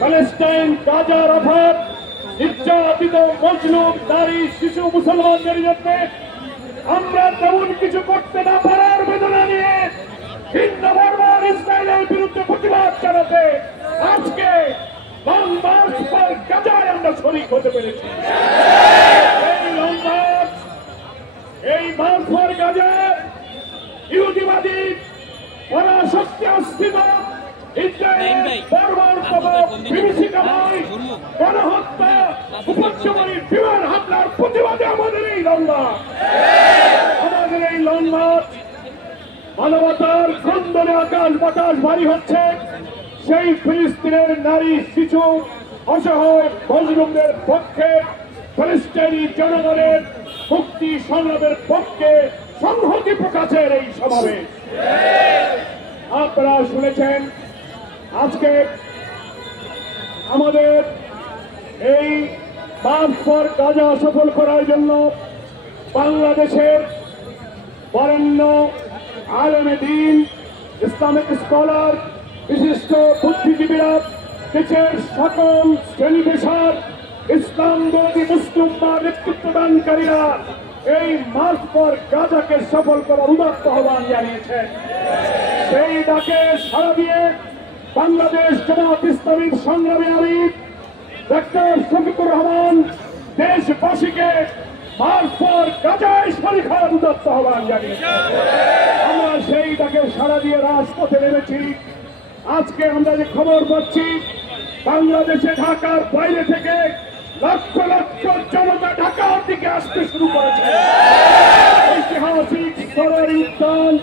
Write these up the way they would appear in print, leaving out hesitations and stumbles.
Palestine, Gaza, Rafat নির্যাতিত মজলুম নারী, শিশু, মুসলমানদের জন্য আমরা তেমন কিছু করতে না পারার বেদনা নিয়ে ভিন্ন ধর্মের ইসরায়েলের বিরুদ্ধে প্রতিবাদ জানাতে আজকে লং মার্চ ফর গাজায় আমরা শরীক হতে পেরেছি। এই মার্চ ফর গাজা ইহুদিবাদী পরাশক্তি অস্থিত ইসরায়েলের বর্বরতম বিভীষিকাময় গণহত্যা, উপত্যকারী বিমান হামলার প্রতিবাদে আমাদের এই লং মার্চ। মানবতার ক্রন্দনে আকাশ বাতাস ভারী হচ্ছে। সেই ফিলিস্তিনের নারী, শিশু, অসহায় মজলুমদের পক্ষে, ফিলিস্তিনি জনগণের মুক্তি সংগ্রামের পক্ষে সংহতি প্রকাশের এই সমাবেশ। আপনারা শুনেছেন আজকে আমাদের এই মার্চ ফর গাজা সফল করার জন্য বাংলাদেশের বরেণ্য আলেমে দ্বীন, ইসলামিক স্কলার, বিশিষ্ট বুদ্ধিজীবীরা, দেশের সকল শ্রেণী পেশার ইসলাম বিরোধী মুসলিম নেতৃত্বদানকারীরা এই মার্চ ফর গাজাকে সফল করার উদাত্ত আহ্বান জানিয়েছেন। সেই ডাকে সাড়া দিয়ে বাংলাদেশ জামাত ইসলামীর সংগ্রামী আমির ডক্টর শফিকুর রহমান দেশবাসীকে মার্চ ফর গাজায় শরীক হওয়ার উদাত্ত আহ্বান জানিয়েছেন। আমরা সেই ডাকে সাড়া দিয়ে রাজপথে নেমেছি। আজকে আমরা যে খবর পাচ্ছি, বাংলাদেশে ঢাকার বাইরে থেকে লক্ষ লক্ষ জনতা ঢাকার দিকে আসতে শুরু করেছে। ঐতিহাসিক স্তরের উত্থান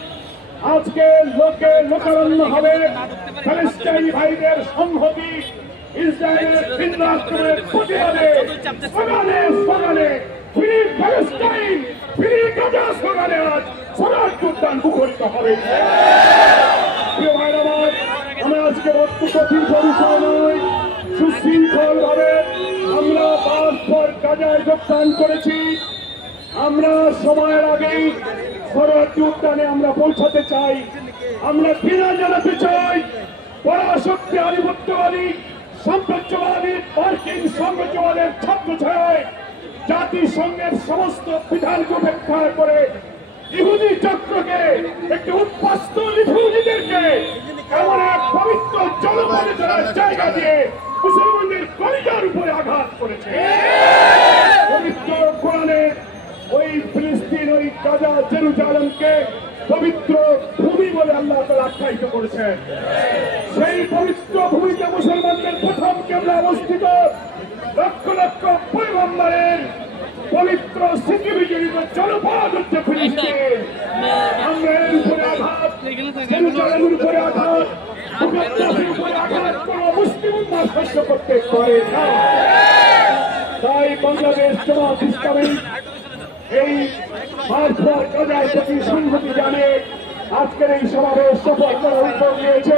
আজকে লোকে লোকারণ্য হবে। প্যালেস্টাইনি ভাইদের সংহতি, ইসরায়েলের ভিন্ন আক্রমণের প্রতিবাদে স্লোগানে স্লোগানে ফ্রি প্যালেস্টাইন, ফ্রি গাজা স্লোগানে আজ স্বরাজ উদ্যান মুখরিত হবে। প্রিয় ভাইরা আমার, আমরা আজকে বক্তব্য দীর্ঘ বিষয় নয়, সুশৃঙ্খল ভাবে আমরা মার্চ ফর গাজায় যোগদান করেছি। আমরা সময়ের আগেই স্বরাজ্য উদ্যানে আমরা পৌঁছাতে চাই। আমরা ঘৃণা জানাতে চাই পরাশক্তি, আধিপত্যবাদী, সাম্রাজ্যবাদী, মার্কিন সাম্রাজ্যবাদের ছত্রছায়ায় জাতিসংঘের সমস্ত বিধানকে উপেক্ষা করে ইহুদি চক্রকে, একটি উৎপাস্ত ইহুদিদেরকে এমন এক পবিত্র জনপদে চলার জায়গা দিয়ে মুসলমানদের কলিজার উপরে আঘাত করেছে। পবিত্র কোরআনের ওই ফিলিস্তিন, ওই গাজা, জেরুজালেমকে পবিত্র ভূমি বলে আল্লাহ তাআলা আখ্যায়িত করেছেন। সেই পবিত্র ভূমিতে মুসলমানদের প্রথম কেবলা অবস্থিত। লক্ষ লক্ষ পয়গম্বরের পবিত্র স্মৃতি বিজড়িত জনপদ হচ্ছে ফিলিস্তিন। আমরা এর উপরে আঘাত, জেরুজালেমের উপরে আঘাত, মুকদ্দাসের উপরে আঘাত কোন মুসলিম উম্মাহ সহ্য করতে পারে না। তাই বাংলাদেশ জামাত ইসলামী এই মার্চ ফর গাজার প্রতি সংহতি জানিয়ে আজকের এই সমাবেশ সফল করার উদ্যোগ নিয়েছে।